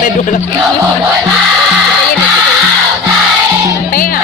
เต้นด้วยแล้วเต้นอะ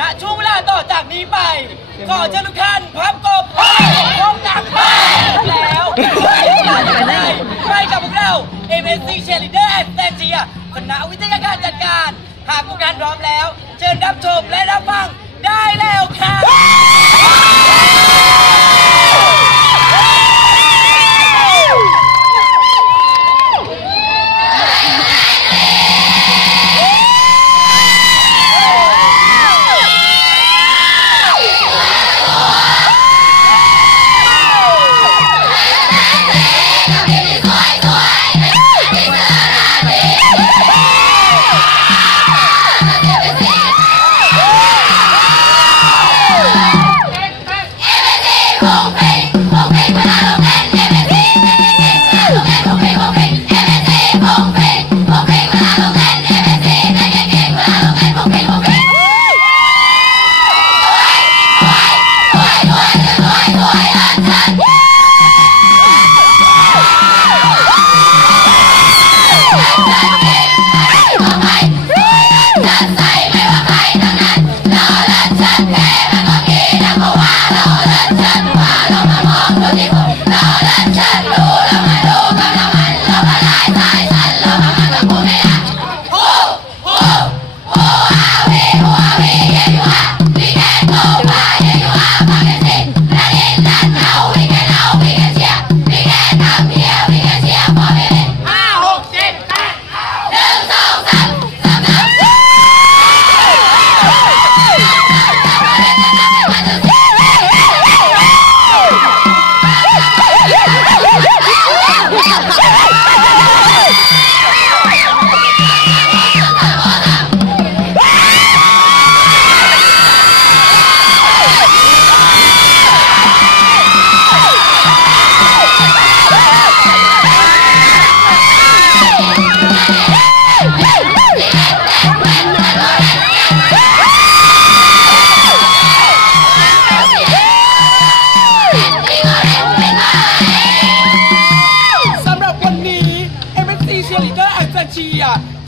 ณช่วงเวลาต่อจากนี้ไปขอเชิญทุกท่านพับกบพบกันแล้วไปกับพวกเรา MSC Cheerleader and s t a g i a คณะวิทยาการจัดการ หากทุกท่านพร้อมแล้ว เชิญรับชมและรับฟัง ได้แล้วค่ะ moment.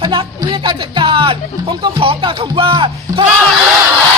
คณะวิทยาการจัดการคงต้องขอกล่าวคำว่าขอบคุณ